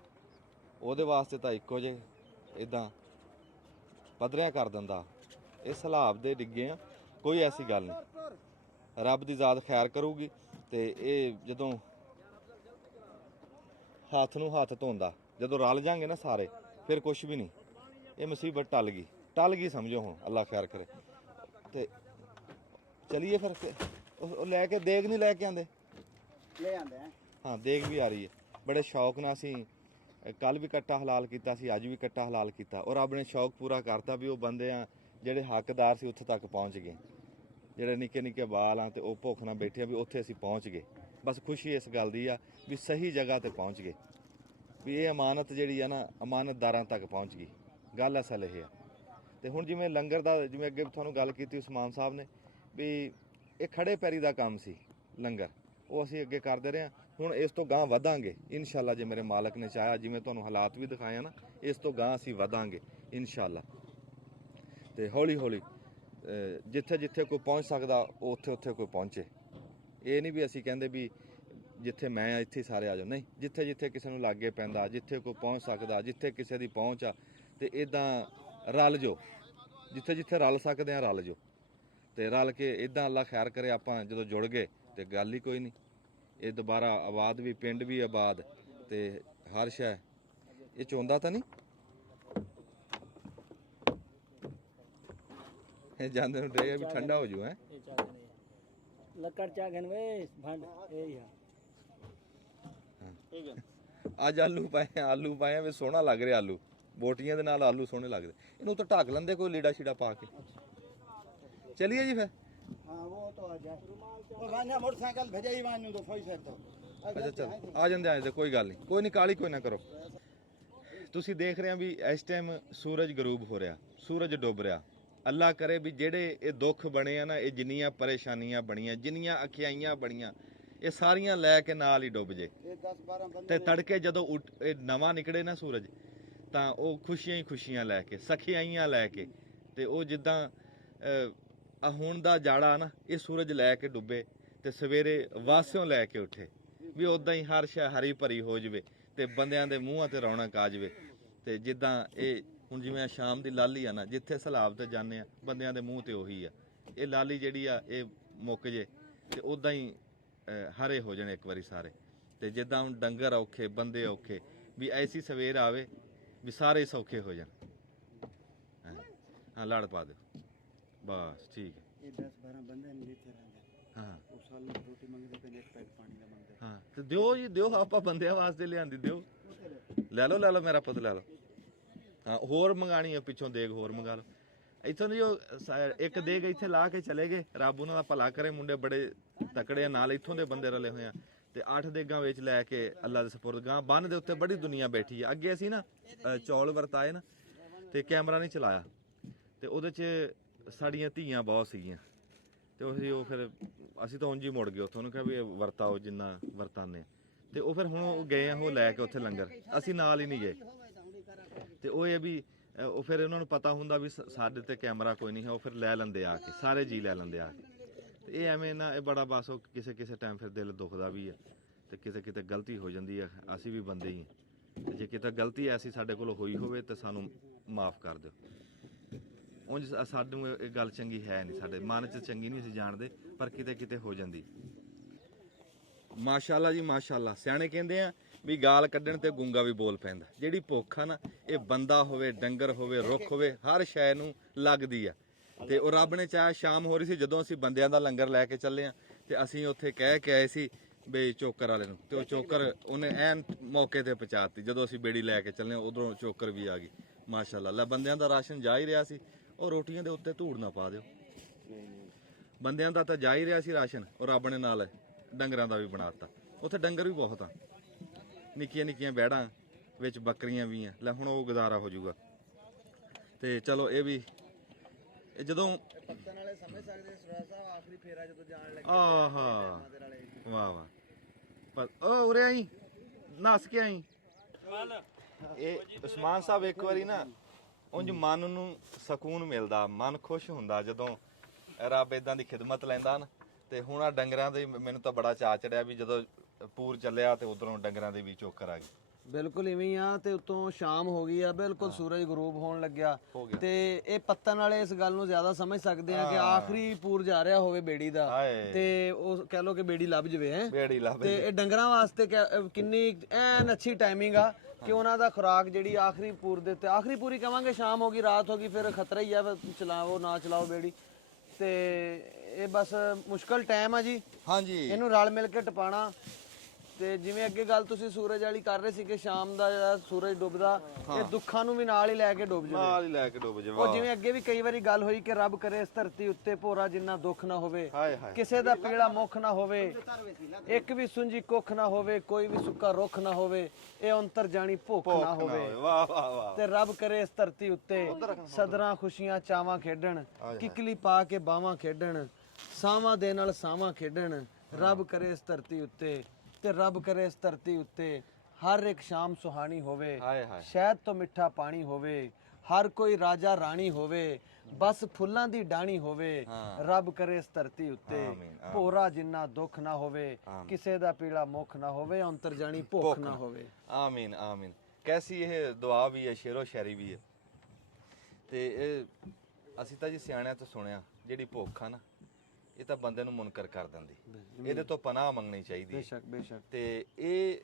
ਉਹਦੇ ਵਾਸਤੇ ਤਾਂ ਇੱਕੋ ਜਿਹੇ ਇਦਾਂ ਪੱਧਰਿਆਂ ਕਰ ਦਿੰਦਾ। ਇਹ ਸਲਾਬ ਦੇ ਡਿੱਗੇ ਆ, ਕੋਈ ਐਸੀ ਗੱਲ ਨਹੀਂ, ਰੱਬ ਦੀ ਜ਼ਾਤ ਖੈਰ ਕਰੂਗੀ। ਤੇ ਇਹ ਜਦੋਂ ਹੱਥ ਨੂੰ ਹੱਥ ਧੋਂਦਾ, ਜਦੋਂ ਰਲ ਜਾਣਗੇ ਨਾ ਸਾਰੇ, ਫਿਰ ਕੁਛ ਵੀ ਨਹੀਂ, ਇਹ ਮੁਸੀਬਤ ਟਲ ਗਈ ਸਮਝੋ। ਹੁਣ ਅੱਲਾ ਖੈਰ ਕਰੇ। ਤੇ ਚਲੀਏ ਫਿਰ, ਉਹ ਲੈ ਕੇ ਦੇਗ ਨਹੀਂ ਲੈ ਕੇ ਆਂਦੇ, ਲੈ ਆਂਦੇ ਆ। ਹਾਂ ਦੇਗ ਵੀ ਆ ਰਹੀ ਹੈ। ਬੜੇ ਸ਼ੌਕ ਨਾਲ ਅਸੀਂ ਕੱਲ ਵੀ ਕੱਟਾ ਹਲਾਲ ਕੀਤਾ ਸੀ, ਅੱਜ ਵੀ ਕੱਟਾ ਹਲਾਲ ਕੀਤਾ, ਔਰ ਰੱਬ ਨੇ ਸ਼ੌਕ ਪੂਰਾ ਕਰਤਾ ਵੀ ਉਹ ਬੰਦੇ ਆ ਜਿਹੜੇ ਹੱਕਦਾਰ ਸੀ ਉੱਥੇ ਤੱਕ ਪਹੁੰਚ ਗਏ, ਜਿਹੜੇ ਨਿੱਕੇ ਬਾਲ ਆ ਤੇ ਉਹ ਭੁੱਖ ਨਾਲ ਬੈਠੇ ਆ ਵੀ ਉੱਥੇ ਅਸੀਂ ਪਹੁੰਚ ਗਏ। ਬਸ ਖੁਸ਼ੀ ਇਸ ਗੱਲ ਦੀ ਆ ਵੀ ਸਹੀ ਜਗ੍ਹਾ ਤੇ ਪਹੁੰਚ ਗਏ, ਵੀ ਇਹ ਅਮਾਨਤ ਜਿਹੜੀ ਆ ਨਾ ਅਮਾਨਤਦਾਰਾਂ ਤੱਕ ਪਹੁੰਚ ਗਈ। ਗੱਲ ਅਸਲ ਇਹ ਆ। ਤੇ ਹੁਣ ਜਿਵੇਂ ਲੰਗਰ ਦਾ, ਜਿਵੇਂ ਅੱਗੇ ਤੁਹਾਨੂੰ ਗੱਲ ਕੀਤੀ ਉਸਮਾਨ ਸਾਹਿਬ ਨੇ, ਵੀ ਇਹ ਖੜੇ ਪੈਰੀ ਦਾ ਕੰਮ ਸੀ ਲੰਗਰ, ਉਹ ਅਸੀਂ ਅੱਗੇ ਕਰਦੇ ਰਹੇ ਹਾਂ। ਹੁਣ ਇਸ ਤੋਂ ਗਾਂਹ ਵਧਾਂਗੇ ਇਨਸ਼ਾਅੱਲਾ, ਜੇ ਮੇਰੇ ਮਾਲਕ ਨੇ ਚਾਹਿਆ, ਜਿਵੇਂ ਤੁਹਾਨੂੰ ਹਾਲਾਤ ਵੀ ਦਿਖਾਏ ਆ ਨਾ, ਇਸ ਤੋਂ ਗਾਂਹ ਅਸੀਂ ਵਧਾਂਗੇ ਇਨਸ਼ਾਅੱਲਾ। ਤੇ ਹੌਲੀ ਹੌਲੀ ਜਿੱਥੇ ਕੋਈ ਪਹੁੰਚ ਸਕਦਾ ਉੱਥੇ ਕੋਈ ਪਹੁੰਚੇ। ਇਹ ਨਹੀਂ ਵੀ ਅਸੀਂ ਕਹਿੰਦੇ ਵੀ ਜਿੱਥੇ ਮੈਂ ਆ ਇੱਥੇ ਸਾਰੇ ਆ ਜਾਓ, ਨਹੀਂ, ਜਿੱਥੇ ਕਿਸੇ ਨੂੰ ਲਾਗੇ ਪੈਂਦਾ, ਜਿੱਥੇ ਕੋਈ ਪਹੁੰਚ ਸਕਦਾ, ਜਿੱਥੇ ਕਿਸੇ ਦੀ ਪਹੁੰਚ ਆ, ਤੇ ਇਦਾਂ ਰਲ ਜਾਓ, ਜਿੱਥੇ ਰਲ ਸਕਦੇ ਆ ਰਲ ਜਾਓ, ਤੇ ਰਲ ਕੇ ਇਦਾਂ ਅੱਲਾ ਖੈਰ ਕਰੇ। ਆਪਾਂ ਜਦੋਂ ਜੁੜ ਗਏ ਤੇ ਗੱਲ ਹੀ ਕੋਈ ਨਹੀਂ, ਇਹ ਦੁਬਾਰਾ ਆਬਾਦ ਵੀ, ਪਿੰਡ ਵੀ ਆਬਾਦ, ਤੇ ਹਰ ਸ਼ੈ ਇਹ ਚਾਹੁੰਦਾ ਤਾਂ ਨਹੀਂ। ਇਹ ਜਾਂਦੇ ਨੂੰ ਡੇਗਾ ਵੀ ਠੰਡਾ ਹੋ ਜੂ ਹੈ। लकड़ चा घनवे भंड यही है ठीक है ਅੱਜ ਆਲੂ ਪਾਏ ਆ ਵੀ ਸੋਹਣਾ ਲੱਗ ਰਿਹਾ ਆਲੂ ਬੋਟੀਆਂ ਦੇ ਨਾਲ ਆਲੂ ਸੋਹਣੇ ਲੱਗਦੇ ਇਹਨੂੰ ਤਾਂ ਢੱਕ ਲੈਂਦੇ ਕੋਈ ਲੀੜਾ ਛੀੜਾ ਪਾ ਕੇ ਚਲਿਏ ਜੀ ਫਿਰ हाँ वो तो आ जाए और मैंने मोटरसाइकिल भेजा ही मानू तो फौज साहब तो ਅੱਛਾ ਚਲ ਆ ਜਾਂਦੇ ਕੋਈ ਗੱਲ ਨਹੀਂ ਕੋਈ ਨਹੀਂ ਕਾਲੀ ਕੋਈ ਨਾ ਕਰੋ ਤੁਸੀਂ ਦੇਖ ਰਹੇ ਆ ਵੀ ਇਸ ਟਾਈਮ ਸੂਰਜ ਗਰੂਬ ਹੋ ਰਿਹਾ ਸੂਰਜ ਡੁੱਬ ਰਿਹਾ ਅੱਲਾ ਕਰੇ ਵੀ ਜਿਹੜੇ ਇਹ ਦੁੱਖ ਬਣੇ ਆ ਨਾ ਇਹ ਜਿੰਨੀਆਂ ਪਰੇਸ਼ਾਨੀਆਂ ਬਣੀਆਂ ਜਿੰਨੀਆਂ ਅਖਿਆਈਆਂ ਬਣੀਆਂ ਇਹ ਸਾਰੀਆਂ ਲੈ ਕੇ ਨਾਲ ਹੀ ਡੁੱਬ ਜੇ ये 10-12 बंदे ਤੇ ਤੜਕੇ ਜਦੋਂ ਇਹ ਨਵਾਂ ਨਿਕਲੇ ਨਾ ਸੂਰਜ ਤਾਂ ਉਹ ਖੁਸ਼ੀਆਂ ਹੀ ਖੁਸ਼ੀਆਂ ਲੈ ਕੇ ਸਖੀਆਈਆਂ ਲੈ ਕੇ ਤੇ ਉਹ ਜਿੱਦਾਂ ਆ ਹੁਣ ਦਾ ਜਾੜਾ ਨਾ ਇਹ ਸੂਰਜ ਲੈ ਕੇ ਡੁੱਬੇ ਤੇ ਸਵੇਰੇ ਵਾਸਿਓਂ ਲੈ ਕੇ ਉੱਠੇ ਵੀ ਉਦਾਂ ਹੀ ਹਰ ਸ਼ੈ ਹਰੀ ਭਰੀ ਹੋ ਜਵੇ ਤੇ ਬੰਦਿਆਂ ਦੇ ਮੂੰਹਾਂ ਤੇ ਰੌਣਕ ਆ ਜਵੇ ਤੇ ਜਿੱਦਾਂ ਇਹ ਹੁਣ ਜਿਵੇਂ ਸ਼ਾਮ ਦੀ ਲਾਲੀ ਆ ਨਾ ਜਿੱਥੇ ਸਲਾਬ ਤੇ ਜਾਂਦੇ ਆ ਬੰਦਿਆਂ ਦੇ ਮੂੰਹ ਤੇ ਉਹੀ ਆ ਇਹ ਲਾਲੀ ਜਿਹੜੀ ਆ ਇਹ ਮੁੱਕ ਜੇ ਤੇ ਉਦਾਂ ਹੀ ਹਰੇ ਹੋ ਜਾਣ ਇੱਕ ਵਾਰੀ ਸਾਰੇ ਤੇ ਜਿੱਦਾਂ ਹੁਣ ਡੰਗਰ ਔਖੇ ਬੰਦੇ ਔਖੇ ਵੀ ਐਸੀ ਸਵੇਰ ਆਵੇ ਵੀ ਸਾਰੇ ਸੌਖੇ ਹੋ ਜਾਣ ਹਾਂ ਲੜ ਪਾ ਦਿਓ ਬਸ ਠੀਕ ਹੈ ये 10-12 बंदे नहीं लेते रहंगे ਹਾਂ वो साल में रोटी मंगते पे एक पैक पानी का मंगते ਹਾਂ ਤੇ ਦਿਓ ਜੀ ਦਿਓ ਆਪਾਂ ਬੰਦਿਆਂ ਵਾਸਤੇ ਲਿਆਂਦੀ ਦਿਓ ਲੈ ਲਓ ਮੇਰਾ ਪੁੱਤ ਲੈ ਲਓ ਹਾਂ ਹੋਰ ਮੰਗਾਣੀ ਆ ਪਿੱਛੋਂ ਦੇਗ ਹੋਰ ਮੰਗਾ ਲਓ ਇੱਥੋਂ ਦੀ ਇੱਕ ਦੇਗ ਇੱਥੇ ਲਾ ਕੇ ਚਲੇ ਗਏ ਰੱਬ ਉਹਨਾਂ ਦਾ ਭਲਾ ਕਰੇ ਮੁੰਡੇ ਬੜੇ ਤਕੜੇ ਆ ਨਾਲ ਇੱਥੋਂ ਦੇ ਬੰਦੇ ਰਲੇ ਹੋਏ ਆ ਤੇ 8 ਦੇਗਾਂ ਵਿੱਚ ਲੈ ਕੇ ਅੱਲਾ ਦੇ ਸਪੁਰਦ ਗਾਂ ਬੰਨ ਦੇ ਉੱਤੇ ਬੜੀ ਦੁਨੀਆ ਬੈਠੀ ਆ ਅੱਗੇ ਅਸੀਂ ਨਾ ਚੌਲ ਵਰਤਾਏ ਨਾ ਤੇ ਕੈਮਰਾ ਨਹੀਂ ਚਲਾਇਆ ਤੇ ਉਹਦੇ 'ਚ ਸਾਡੀਆਂ ਧੀਆਂ ਬਹੁਤ ਸੀਗੀਆਂ ਤੇ ਉਹ ਫਿਰ ਅਸੀਂ ਤਾਂ ਉਂਝ ਹੀ ਮੁੜ ਗਏ ਉੱਥੋਂ ਉਹਨੂੰ ਕਿਹਾ ਵੀ ਇਹ ਵਰਤਾਓ ਜਿੰਨਾ ਵਰਤਾਨੇ ਤੇ ਉਹ ਫਿਰ ਹੁਣ ਉਹ ਗਏ ਆ ਉਹ ਲੈ ਕੇ ਉੱਥੇ ਲੰਗਰ ਅਸੀਂ ਨਾਲ ਹੀ ਨਹੀਂ ਗਏ ਤੇ ਉਹ ਇਹ ਵੀ ਉਹ ਫਿਰ ਉਹਨਾਂ ਨੂੰ ਪਤਾ ਹੁੰਦਾ ਵੀ ਸਾਡੇ ਤੇ ਕੈਮਰਾ ਕੋਈ ਨਹੀਂ ਹੈ ਉਹ ਫਿਰ ਲੈ ਲੈਂਦੇ ਆ ਕੇ ਸਾਰੇ ਜੀ ਲੈ ਲੈਂਦੇ ਆ ਕੇ ਤੇ ਇਹ ਐਵੇਂ ਨਾ ਇਹ ਬੜਾ ਬਸ ਉਹ ਕਿਸੇ ਟਾਈਮ ਫਿਰ ਦਿਲ ਦੁਖਦਾ ਵੀ ਆ ਤੇ ਕਿਤੇ ਗਲਤੀ ਹੋ ਜਾਂਦੀ ਆ ਅਸੀਂ ਵੀ ਬੰਦੇ ਹੀ ਆ ਤੇ ਜੇ ਕਿਤੇ ਗਲਤੀ ਐਸੀ ਸਾਡੇ ਕੋਲ ਹੋਈ ਹੋਵੇ ਤੇ ਸਾਨੂੰ ਮਾਫ ਕਰ ਦਿਓ ਉਂਝ ਸਾਨੂੰ ਇਹ ਗੱਲ ਚੰਗੀ ਹੈ ਨਹੀਂ ਸਾਡੇ ਮਨ 'ਚ ਚੰਗੀ ਨਹੀਂ ਅਸੀਂ ਜਾਣਦੇ ਪਰ ਕਿਤੇ ਹੋ ਜਾਂਦੀ ਮਾਸ਼ਾਅੱਲਾ ਜੀ ਮਾਸ਼ਾਅੱਲਾ ਸਿਆਣੇ ਕਹਿੰਦੇ ਆ ਵੀ ਗਾਲ ਕੱਢਣ ਤੇ ਗੁੰਗਾ ਵੀ ਬੋਲ ਪੈਂਦਾ ਜਿਹੜੀ ਭੁੱਖ ਆ ਨਾ ਇਹ ਬੰਦਾ ਹੋਵੇ ਡੰਗਰ ਹੋਵੇ ਰੁੱਖ ਹੋਵੇ ਹਰ ਸ਼ੈ ਨੂੰ ਲੱਗਦੀ ਆ ਤੇ ਉਹ ਰੱਬ ਨੇ ਚਾਹਿਆ ਸ਼ਾਮ ਹੋ ਰਹੀ ਸੀ ਜਦੋਂ ਅਸੀਂ ਬੰਦਿਆਂ ਦਾ ਲੰਗਰ ਲੈ ਕੇ ਚੱਲੇ ਆ ਤੇ ਅਸੀਂ ਉੱਥੇ ਕਹਿ ਕੇ ਆਏ ਸੀ ਬਈ ਚੋਕਰ ਵਾਲੇ ਨੂੰ ਤੇ ਉਹ ਚੋਕਰ ਉਹਨੇ ਐਨ ਮੌਕੇ ਤੇ ਪਹੁੰਚਾਤੀ ਜਦੋਂ ਅਸੀਂ ਬੇੜੀ ਲੈ ਕੇ ਚੱਲੇ ਉਧਰੋਂ ਚੋਕਰ ਵੀ ਆ ਗਈ ਮਾਸ਼ਾਅੱਲਾ ਲੈ ਬੰਦਿਆਂ ਦਾ ਰਾਸ਼ਨ ਜਾ ਹੀ ਰਿਹਾ ਸੀ ਉਹ ਰੋਟੀਆਂ ਦੇ ਉੱਤੇ ਧੂੜ ਨਾ ਪਾ ਦਿਓ ਬੰਦਿਆਂ ਦਾ ਤਾਂ ਜਾ ਹੀ ਰਿਹਾ ਸੀ ਰਾਸ਼ਨ ਉਹ ਰੱਬ ਨੇ ਨਾਲ ਡੰਗਰਾਂ ਦਾ ਵੀ ਬਣਾਤਾ ਉੱਥੇ ਡੰਗਰ ਵੀ ਬਹੁਤ ਆ ਨਿੱਕੀਆਂ ਬੈੜਾਂ ਵਿੱਚ ਬੱਕਰੀਆਂ ਵੀ ਆ ਲੈ ਹੁਣ ਉਹ ਗੁਜ਼ਾਰਾ ਹੋ ਜਾਊਗਾ ਤੇ ਚਲੋ ਇਹ ਵੀ ਇਹ ਜਦੋਂ ਪੱਤਨ ਵਾਲੇ ਸਮਝ ਸਕਦੇ ਸੁਰਾ ਸਾਹਿਬ ਆਖਰੀ ਫੇਰਾ ਜਦੋਂ ਜਾਣ ਲੱਗੇ ਆਹਾ ਵਾਹ ਪਰ ਉਹ ਉਰੇ ਆਈ ਨੱਸ ਕੇ ਆਈ ਇਹ ਉਸਮਾਨ ਸਾਹਿਬ ਇੱਕ ਵਾਰੀ ਨਾ ਉਂਝ ਮਨ ਨੂੰ ਸਕੂਨ ਮਿਲਦਾ ਮਨ ਖੁਸ਼ ਹੁੰਦਾ ਜਦੋਂ ਰੱਬ ਇਦਾਂ ਦੀ ਖਿਦਮਤ ਲੈਂਦਾ ਨਾ ਤੇ ਹੁਣ ਆ ਡੰਗਰਾਂ ਦੇ ਮੈਨੂੰ ਤਾਂ ਬੜਾ ਚਾਅ ਚੜਿਆ ਵੀ ਜਦੋਂ ਪੂਰ ਚੱਲਿਆ ਤੇ ਉਧਰੋਂ ਡੰਗਰਾਂ ਦੇ ਵੀ ਚੋਕਰ ਆ ਗਈ ਬਿਲਕੁਲ ਇਵੇਂ ਹੀ ਆ ਤੇ ਉਤੋਂ ਸ਼ਾਮ ਹੋ ਗਈ ਆ ਬਿਲਕੁਲ ਸੂਰਜ ਗਰੂਬ ਹੋਣ ਲੱਗਿਆ ਤੇ ਇਹ ਪੱਤਨ ਵਾਲੇ ਇਸ ਗੱਲ ਨੂੰ ਜ਼ਿਆਦਾ ਸਮਝ ਸਕਦੇ ਆ ਕਿ ਆਖਰੀ ਪੂਰ ਜਾ ਰਿਹਾ ਹੋਵੇ ਬੇੜੀ ਦਾ ਤੇ ਉਹ ਕਹਿ ਲੋ ਕਿ ਬੇੜੀ ਲੱਭ ਜਵੇ ਹੈ ਬੇੜੀ ਲੱਭ ਤੇ ਇਹ ਡੰਗਰਾਂ ਵਾਸਤੇ ਕਿੰਨੀ ਐਨ ਅੱਛੀ ਟਾਈਮਿੰਗ ਆ ਕਿ ਉਹਨਾਂ ਦਾ ਖੁਰਾਕ ਜਿਹੜੀ ਆਖਰੀ ਪੂਰ ਦੇ ਤੇ ਆਖਰੀ ਪੂਰੀ ਕਵਾਂਗੇ ਸ਼ਾਮ ਹੋ ਗਈ ਰਾਤ ਹੋ ਗਈ ਫਿਰ ਖਤਰਾ ਹੀ ਆ ਚਲਾਓ ਨਾ ਚਲਾਓ ਬੇੜੀ ਤੇ ਇਹ ਬਸ ਮੁਸ਼ਕਲ ਟਾਈਮ ਆ ਜੀ ਹਾਂਜੀ ਇਹਨੂੰ ਰਲ ਮਿਲ ਕੇ ਟਪਾਣਾ ਤੇ ਜਿਵੇਂ ਅੱਗੇ ਗੱਲ ਤੁਸੀਂ ਸੂਰਜ ਵਾਲੀ ਕਰ ਰਹੇ ਸੀ ਕਿ ਸ਼ਾਮ ਦਾ ਜਿਹੜਾ ਸੂਰਜ ਡੁੱਬਦਾ ਇਹ ਦੁੱਖਾਂ ਨੂੰ ਵੀ ਨਾਲ ਹੀ ਲੈ ਕੇ ਡੁੱਬ ਜਾਵੇ ਨਾਲ ਹੀ ਲੈ ਕੇ ਡੁੱਬ ਜਾਵੇ ਉਹ ਜਿਵੇਂ ਅੱਗੇ ਵੀ ਕਈ ਵਾਰੀ ਗੱਲ ਹੋਈ ਕਿ ਰੱਬ ਕਰੇ ਇਸ ਧਰਤੀ ਉੱਤੇ ਭੋਰਾ ਜਿੰਨਾ ਦੁੱਖ ਨਾ ਹੋਵੇ ਹਾਏ ਹਾਏ ਕਿਸੇ ਦਾ ਪੀਲਾ ਮੁੱਖ ਨਾ ਹੋਵੇ ਇੱਕ ਵੀ ਸੁੰਜੀ ਕੁੱਖ ਨਾ ਹੋਵੇ ਕੋਈ ਵੀ ਸੁੱਕਾ ਰੁੱਖ ਨਾ ਹੋਵੇ ਇਹ ਅੰਤਰ ਜਾਣੀ ਭੁੱਖ ਨਾ ਹੋਵੇ ਵਾਹ ਵਾਹ ਵਾਹ ਤੇ ਰੱਬ ਕਰੇ ਇਸ ਧਰਤੀ ਉੱਤੇ ਸਦਰਾਂ ਖੁਸ਼ੀਆਂ ਚਾਵਾਂ ਖੇਡਣ ਕਿਕਲੀ ਪਾ ਕੇ ਬਾਵਾਂ ਖੇਡਣ ਸਾਵਾਂ ਦੇ ਨਾਲ ਸਾਵਾਂ ਖੇਡਣ ਰੱਬ ਕਰੇ ਇਸ ਧਰਤੀ ਉੱਤੇ ਤੇ ਰੱਬ ਕਰੇ ਇਸ ਧਰਤੀ ਉੱਤੇ ਹਰ ਇੱਕ ਸ਼ਾਮ ਸੁਹਾਣੀ ਹੋਵੇ ਹਾਏ ਹਾਏ ਸ਼ਹਿਦ ਤੋਂ ਮਿੱਠਾ ਪਾਣੀ ਹੋਵੇ ਹਰ ਕੋਈ ਰਾਜਾ ਰਾਣੀ ਹੋਵੇ ਬਸ ਫੁੱਲਾਂ ਦੀ ਡਾਣੀ ਹੋਵੇ ਰੱਬ ਕਰੇ ਇਸ ਧਰਤੀ ਉੱਤੇ ਭੋਰਾ ਜਿੰਨਾ ਦੁੱਖ ਨਾ ਹੋਵੇ ਕਿਸੇ ਦਾ ਪੀਲਾ ਮੁੱਖ ਨਾ ਹੋਵੇ ਅੰਤਰ ਜਾਣੀ ਭੁੱਖ ਨਾ ਹੋਵੇ ਆਮੀਨ ਆਮੀਨ ਕੈਸੀ ਇਹ ਦੁਆ ਵੀ ਹੈ ਸ਼ੇਰੋ ਸ਼ਾਇਰੀ ਵੀ ਹੈ ਤੇ ਇਹ ਅਸੀਂ ਤਾਂ ਜੀ ਸਿਆਣਿਆਂ ਤੋਂ ਸੁਣਿਆ ਜਿਹੜੀ ਭੁੱਖ ਆ ਨਾ ਇਹ ਤਾਂ ਬੰਦੇ ਨੂੰ ਮੁਨਕਰ ਕਰ ਦਿੰਦੀ ਇਹਦੇ ਤੋਂ ਪਨਾਹ ਮੰਗਣੀ ਚਾਹੀਦੀ ਬੇਸ਼ੱਕ ਤੇ ਇਹ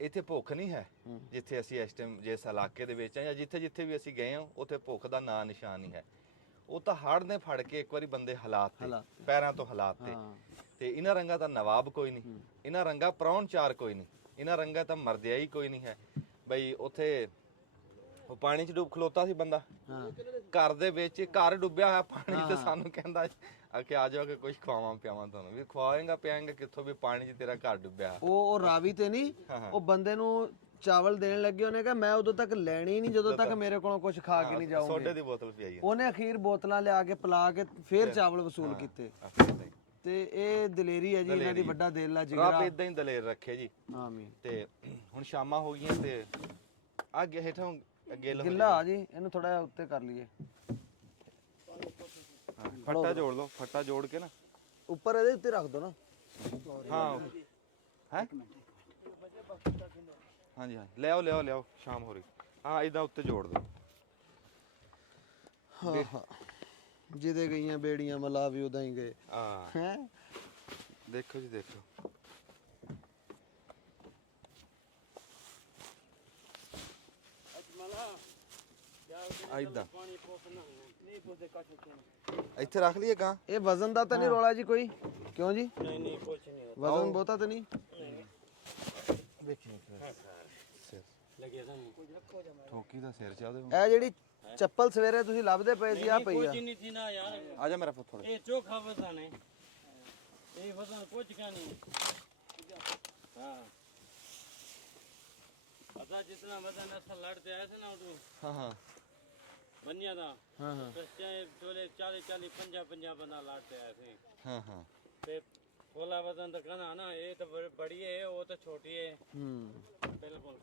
ਇੱਥੇ ਭੁੱਖ ਨਹੀਂ ਹੈ ਜਿੱਥੇ ਅਸੀਂ ਇਸ ਟਾਈਮ ਜਿਸ ਇਲਾਕੇ ਦੇ ਵਿੱਚ ਆ ਜਾਂ ਜਿੱਥੇ ਵੀ ਅਸੀਂ ਗਏ ਹਾਂ ਉੱਥੇ ਭੁੱਖ ਦਾ ਨਾਂ ਨਿਸ਼ਾਨ ਨਹੀਂ ਹੈ ਉਹ ਤਾਂ ਹੜ੍ਹ ਨੇ ਫੜ ਕੇ ਇੱਕ ਵਾਰੀ ਬੰਦੇ ਹਾਲਾਤ ਤੇ ਪੈਰਾਂ ਤੋਂ ਹਾਲਾਤ ਤੇ ਤੇ ਇਹਨਾਂ ਰੰਗਾ ਤਾਂ ਨਵਾਬ ਕੋਈ ਨਹੀਂ, ਇਹਨਾਂ ਰੰਗਾ ਪ੍ਰਾਹੁਣਚਾਰ ਕੋਈ ਨਹੀਂ, ਇਹਨਾਂ ਰੰਗਾ ਤਾਂ ਮਰਦਿਆਈ ਕੋਈ ਨਹੀਂ ਹੈ ਬਈ। ਉੱਥੇ ਉਹ ਪਾਣੀ 'ਚ ਡੁੱਬ ਖਲੋਤਾ ਸੀ ਬੰਦਾ, ਘਰ ਦੇ ਵਿੱਚ, ਘਰ ਡੁੱਬਿਆ ਹੋਇਆ ਪਾਣੀ ਤੇ ਸਾਨੂੰ ਕਹਿੰਦਾ ਆ ਕਿ ਆ ਜਾਓ ਕਿ ਕੁਝ ਖਵਾਵਾਂ ਪਿਆਵਾਂ ਤੁਹਾਨੂੰ। ਵੀ ਖਵਾਏਗਾ ਪਿਆਏਗਾ ਕਿੱਥੋਂ, ਵੀ ਪਾਣੀ 'ਚ ਤੇਰਾ ਘਰ ਡੁੱਬਿਆ। ਉਹ ਰਾਵੀ ਤੇ ਨਹੀਂ, ਉਹ ਬੰਦੇ ਨੂੰ ਚਾਵਲ ਦੇਣ ਲੱਗੇ, ਉਹਨੇ ਕਿਹਾ ਮੈਂ ਉਦੋਂ ਤੱਕ ਲੈਣੀ ਨਹੀਂ ਜਦੋਂ ਤੱਕ ਮੇਰੇ ਕੋਲੋਂ ਕੁਝ ਖਾ ਕੇ ਨਹੀਂ ਜਾਓਗੇ। ਸੋਡੇ ਦੀ ਬੋਤਲ ਪਿਆਈ ਹੈ ਉਹਨੇ ਅਖੀਰ ਬੋਤਲਾਂ ਲਿਆ ਕੇ ਪਿਲਾ ਕੇ ਫਿਰ ਚਾਵਲ ਵਸੂਲ ਕੀਤੇ। ਤੇ ਇਹ ਦਲੇਰੀ ਹੈ ਜੀ ਇਹਨਾਂ ਦੀ, ਵੱਡਾ ਦਿਲ ਆ, ਜਿਗਰਾ। ਰੱਬ ਇਦਾਂ ਹੀ ਦਲੇਰ ਰੱਖੇ ਜੀ। ਆਮੀਨ। ਤੇ ਹੁਣ ਸ਼ਾਮਾਂ ਹੋ ਗਈਆਂ ਤੇ ਅੱਗੇ ਹੇਠੋਂ ਗਿੱਲਾ ਆ ਜੀ, ਇਹਨੂੰ ਥੋੜਾ ਜਿਹਾ ਉੱਤੇ ਕਰ ਲਈਏ। ਫੱਟਾ ਜੋੜ ਲਓ, ਫੱਟਾ ਜੋੜ ਕੇ ਨਾ ਉੱਪਰ ਇਹਦੇ ਉੱਤੇ ਰੱਖ ਦੋ ਨਾ। ਹਾਂ ਹੈ ਹਾਂਜੀ ਹਾਂ, ਲਿਆਓ ਲਿਆਓ ਲਿਆਓ, ਸ਼ਾਮ ਹੋ ਰਹੀ। ਹਾਂ ਇਦਾਂ ਉੱਤੇ ਜੋੜ ਦਿਓ। ਹਾਂ ਹਾਂ, ਜਿਹਦੇ ਗਈਆਂ ਬੇੜੀਆਂ ਮਲਾ ਵੀ ਉਦਾਂ ਹੀ ਗਏ। ਹਾਂ ਹੈ ਦੇਖੋ ਜੀ ਦੇਖੋ। ਇਦਾਂ ਇੱਥੇ ਰੱਖ ਲਈਏ ਕਾਂ। ਇਹ ਵਜ਼ਨ ਦਾ ਤਾਂ ਨਹੀਂ ਰੋਲਾ ਜੀ ਕੋਈ? ਕਿਉਂ ਜੀ? नहीं कुछ नहीं होता ਵਜ਼ਨ ਬਹੁਤਾ ਤਾਂ ਨਹੀਂ? ਠੋਕੀ ਦਾ ਸਿਰ ਚ ਉਹਦੇ। ਇਹ ਜਿਹੜੀ ਚੱਪਲ ਸਵੇਰੇ ਤੁਸੀਂ ਲੱਭਦੇ ਪਏ ਸੀ, ਆ ਪਈ ਆ। नहीं थी ना यार ਆ ਜਾ ਮੇਰਾ ਪੁੱਤ ਥੋੜਾ। ये चोखा वजन है ये वजन कुछ का नहीं हाँ पता जितना वजन असल लड़ते आए थे ना तो ਹਾਂ ਹਾਂ बनिया था ਹਾਂ ਹਾਂ तो चाहे चोले 40 50 बंदा लड़ते आए थे ਹਾਂ ਹਾਂ ते बोला वजन तो कहना ना ये तो बड़ी है वो तो छोटी है बिल्कुल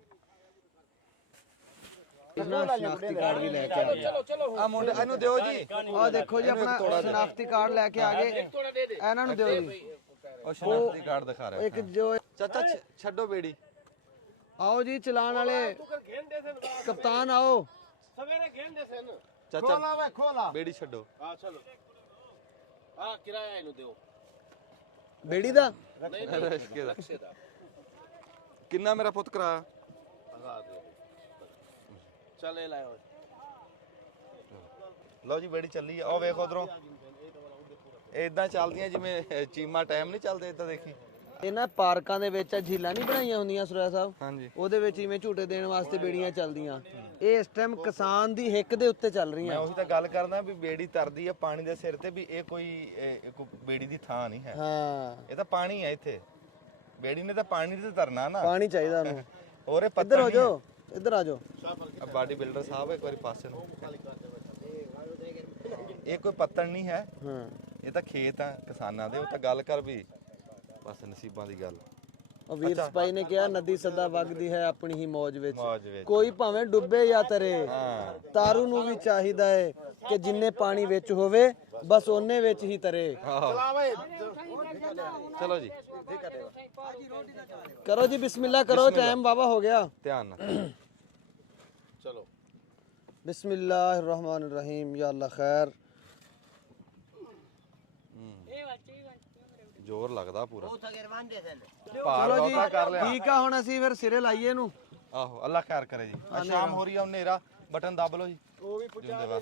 ਸ਼ਨਾਖਤੀ ਕਾਰਡ ਵੀ ਲੈ ਕੇ ਆ ਗਏ। ਆ ਮੁੰਡੇ ਇਹਨੂੰ ਦਿਓ ਜੀ। ਆਹ ਦੇਖੋ ਜੀ ਆਪਣਾ ਸ਼ਨਾਖਤੀ ਕਾਰਡ ਲੈ ਕੇ ਆ ਗਏ, ਇਹਨਾਂ ਨੂੰ ਦਿਓ ਜੀ। ਉਹ ਸ਼ਨਾਖਤੀ ਕਾਰਡ ਦਿਖਾ ਰਿਹਾ। ਇੱਕ ਜੋ ਚਾਚਾ ਛੱਡੋ ਬੇੜੀ। ਆਓ ਜੀ ਚਲਾਨ ਵਾਲੇ ਕਪਤਾਨ ਆਓ। सवेरे घेन दे सन ਚਾਚਾ ਖੋਲਾ ਬੇੜੀ ਛੱਡੋ। हाँ चलो हाँ किराया इनु दो ਬੇੜੀ ਦਾ ਰਿਸ਼ਕੇ ਦਾ ਕਿੰਨਾ ਮੇਰਾ ਪੁੱਤ ਕਰਾਇਆ? चले लाओ ਲਓ ਜੀ ਬੇੜੀ ਚੱਲੀ ਆ। ਉਹ ਵੇਖ ਉਧਰੋਂ ਇਦਾਂ ਚੱਲਦੀਆਂ ਜਿਵੇਂ ਚੀਮਾ ਟਾਈਮ ਨਹੀਂ ਚੱਲਦੇ, ਇਦਾਂ ਦੇਖੀ। ਇਹਨਾਂ ਪਾਰਕਾਂ ਦੇ ਵਿੱਚ ਝੀਲਾਂ ਨਹੀਂ ਬਣਾਈਆਂ ਹੁੰਦੀਆਂ ਸੁਰਿਆ ਸਾਹਿਬ, ਹਾਂਜੀ ਉਹਦੇ ਵਿੱਚ ਇਵੇਂ ਝੂਟੇ ਦੇਣ ਵਾਸਤੇ ਬੇੜੀਆਂ ਚੱਲਦੀਆਂ। ਇਹ ਇਸ ਟਾਈਮ ਕਿਸਾਨ ਦੀ ਹਿੱਕ ਦੇ ਉੱਤੇ ਚੱਲ ਮੈਂ ਰਹੀਆਂ। ਉਹੀ ਤਾਂ ਗੱਲ ਕਰਦਾ ਵੀ ਬੇੜੀ ਤਰਦੀ ਆ ਪਾਣੀ ਦੇ ਸਿਰ ਤੇ, ਵੀ ਇਹ ਕੋਈ ਬੇੜੀ ਦੀ ਥਾਂ ਨਹੀਂ ਹੈ। ਹਾਂ, ਇਹ ਤਾਂ ਪਾਣੀ ਹੈ ਇੱਥੇ। ਬੇੜੀ ਨੇ ਤਾਂ ਪਾਣੀ ਤੇ ਤਰਨਾ ਨਾ। ਪਾਣੀ ਚਾਹੀਦਾ ਉਹਨੂੰ। ਔਰ ਇਹ ਇੱਧਰ ਪੱਤਰ ਹੋ ਜਾਓ, ਇੱਧਰ ਆ ਜਾਓ। ਬਾਡੀ ਬਿਲਡਰ ਸਾਹਿਬ ਇੱਕ ਵਾਰੀ ਪਾਸੇ ਨੂੰ। ਇਹ ਕੋਈ ਪੱਤਣ ਨਹੀਂ ਹੈ, ਹਾਂ, ਇਹ ਤਾਂ ਖੇਤ ਆ ਕਿਸਾਨਾਂ ਦੇ। ਉਹ ਤਾਂ ਗੱਲ ਕਰ ਵੀ ਬਸ ਨਸੀਬਾਂ ਦੀ ਗੱਲ। ਉਹ ਵੀਰ ਸਪਾਈ ਨੇ ਕਿਹਾ ਨਦੀ ਸਦਾ ਵਗਦੀ ਹੈ ਆਪਣੀ ਹੀ ਮੌਜ ਵਿੱਚ, ਮੌਜ ਵਿੱਚ। ਕੋਈ ਭਾਵੇਂ ਡੁੱਬੇ ਜਾਂ ਤਰੇ। ਹਾਂ ਤਾਰੂ ਨੂੰ ਵੀ ਚਾਹੀਦਾ ਹੈ ਕਿ ਜਿੰਨੇ ਪਾਣੀ ਵਿੱਚ ਹੋਵੇ ਬਸ ਉਹਨੇ ਵਿੱਚ ਹੀ ਤਰੇ। ਚਲੋ ਜੀ ਕਰੋ ਜੀ ਬਿਸਮਿਲ੍ਲਾ ਕਰੋ, ਟਾਈਮ ਵਾਵਾ ਹੋ ਗਿਆ। ਧਿਆਨ ਨਾਲ। चलो बिस्मिल्लाहिर रहमानिर रहीम। या अल्लाह खैर। ਜ਼ੋਰ ਲੱਗਦਾ ਪੂਰਾ। ਭਾਰ ਚਲੋ ਜੀ ਬਹੁਤਾ ਕਰ ਲਿਆ। ਠੀਕ ਆ, ਹੁਣ ਅਸੀਂ ਫਿਰ ਸਿਰੇ ਲਾਈਏ ਇਹਨੂੰ। ਆਹੋ ਅੱਲਾ ਖੈਰ ਕਰੇ ਜੀ। ਆ ਸ਼ਾਮ ਹੋ ਰਹੀ ਆ, ਹਨੇਰਾ। ਬਟਨ ਦੱਬ ਲਓ ਜੀ। ਉਹ ਵੀ ਪੁੱਛਾ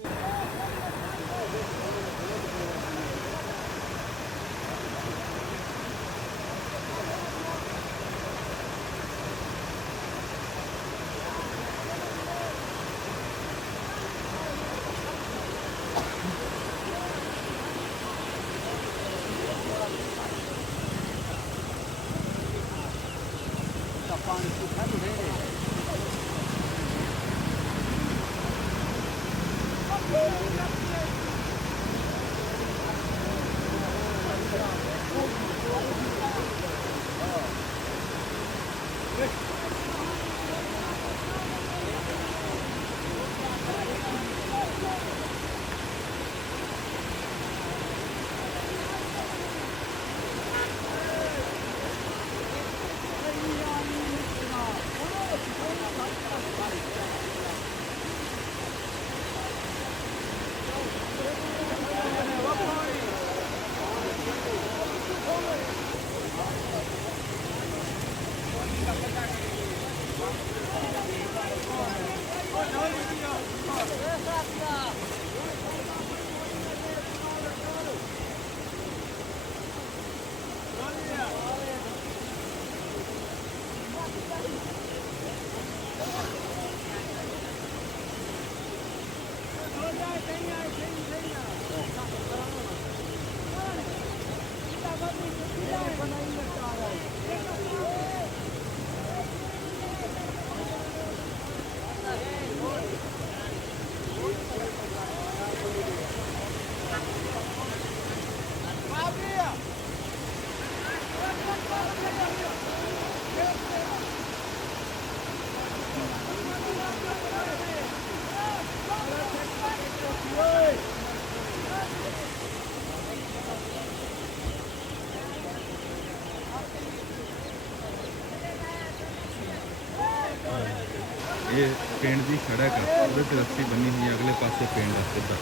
ਇਹ ਪਿੰਡ ਦੀ ਸੜਕ ਆ, ਉਹਦੇ ਤੇ ਰੱਸੀ ਬੰਨੀ ਹੋਈ ਹੈ, ਅਗਲੇ ਪਾਸੇ ਪਿੰਡ ਆ ਸਿੱਧਾ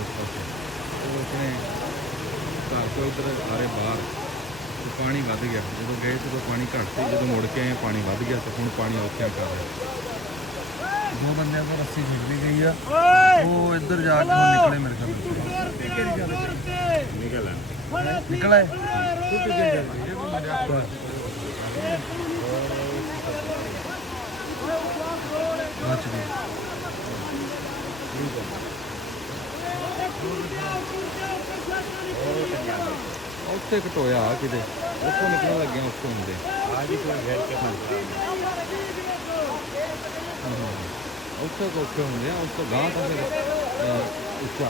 ਉਸ ਪਾਸੇ। ਉਹ ਆਪਣੇ ਘਰ ਤੋਂ ਉੱਧਰ ਸਾਰੇ ਬਾਹਰ ਤੇ ਪਾਣੀ ਵੱਧ ਗਿਆ। ਜਦੋਂ ਗਏ ਸੀ ਉਦੋਂ ਪਾਣੀ ਘੱਟ ਸੀ, ਜਦੋਂ ਮੁੜ ਕੇ ਆਏ ਪਾਣੀ ਵੱਧ ਗਿਆ ਤੇ ਹੁਣ ਪਾਣੀ ਔਖਿਆਂ ਕਰ ਰਿਹਾ। ਦੋ ਬੰਦਿਆਂ ਤੋਂ ਰੱਸੀ ਛੱਡੀ ਗਈ ਆ, ਉਹ ਇੱਧਰ ਜਾ ਕੇ ਹੁਣ ਨਿਕਲੇ ਮੇਰੇ ਖਿਆਲ ਨਿਕਲ ਆਏ। ਬਚ ਗਏ। ਉੱਥੇ ਘਟੋਇਆ ਕਿਤੇ, ਉੱਥੋਂ ਨਿਕਲਣ ਲੱਗਿਆ ਉੱਥੋਂ ਹੁੰਦੇ ਉੱਥੇ ਔਖੇ ਹੁੰਦੇ ਆ। ਉਸ ਤੋਂ ਗਾਂਹ ਤਾਂ ਫਿਰ ਉੱਚਾ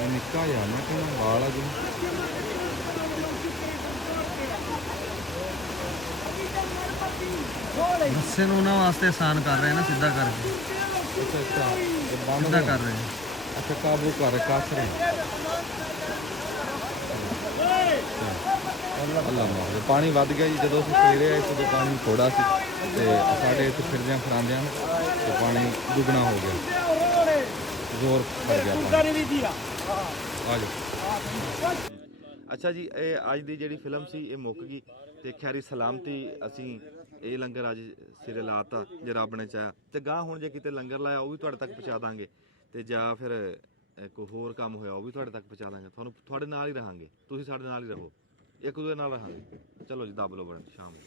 ਇਹ ਨਿੱਕਾ ਜਿਹਾ ਨਾ ਕਿ ਵਾਲ ਆ ਜਿਵੇਂ ਰੱਸੇ ਨੂੰ ਉਹਨਾਂ ਵਾਸਤੇ ਆਸਾਨ ਕਰ ਰਹੇ ਨਾ, ਸਿੱਧਾ ਕਰਕੇ ਅੱਛਾ ਅੱਛਾ ਇਹ ਬੰਦ ਸਿੱਧਾ ਹੋ- ਕਰ ਰਹੇ। ਅੱਛਾ ਕਾਬੂ ਕਰ ਕੱਸ ਰਹੇ। ਅੱਲਾ ਮਾਰ ਪਾਣੀ ਵੱਧ ਗਿਆ ਜੀ। ਜਦੋਂ ਅਸੀਂ ਸਵੇਰੇ ਆਏ ਉਦੋਂ ਪਾਣੀ ਥੋੜਾ ਸੀ ਤੇ ਸਾਡੇ ਇੱਥੇ ਫਿਰਦਿਆਂ ਫਰਾਂਦਿਆਂ ਤੇ ਪਾਣੀ ਦੁੱਗਣਾ ਹੋ ਗਿਆ, ਜ਼ੋਰ ਫੜ ਗਿਆ ਪਾਣੀ। ਆ ਜਾਓ। ਅੱਛਾ ਜੀ, ਇਹ ਅੱਜ ਦੀ ਜਿਹੜੀ ਫਿਲਮ ਸੀ ਇਹ ਮੁੱਕ ਗਈ ਤੇ ਖੈਰੀ ਸਲਾਮਤੀ ਅਸੀਂ ਇਹ ਲੰਗਰ ਅੱਜ ਸਿਰੇ ਲਾਤਾ ਜੇ ਰੱਬ ਨੇ ਚਾਹਿਆ ਤੇ ਗਾਂ ਹੁਣ ਜੇ ਕਿਤੇ ਲੰਗਰ ਲਾਇਆ ਉਹ ਵੀ ਤੁਹਾਡੇ ਤੱਕ ਪਹੁੰਚਾ ਦਾਂਗੇ ਤੇ ਜਾਂ ਫਿਰ ਕੋਈ ਹੋਰ ਕੰਮ ਹੋਇਆ ਉਹ ਵੀ ਤੁਹਾਡੇ ਤੱਕ ਪਹੁੰਚਾ ਦਾਂਗੇ। ਤੁਹਾਨੂੰ ਤੁਹਾਡੇ ਨਾਲ ਹੀ ਰਹਾਂਗੇ, ਤੁਸੀਂ ਸਾਡੇ ਨਾਲ ਹੀ ਰਹੋ, ਇੱਕ ਦੂਜੇ ਨਾਲ ਰਹਾਂਗੇ। ਚਲੋ ਜੀ ਦੱਬ ਲਓ ਬਣ ਸ਼ਾਮ ਨੂੰ।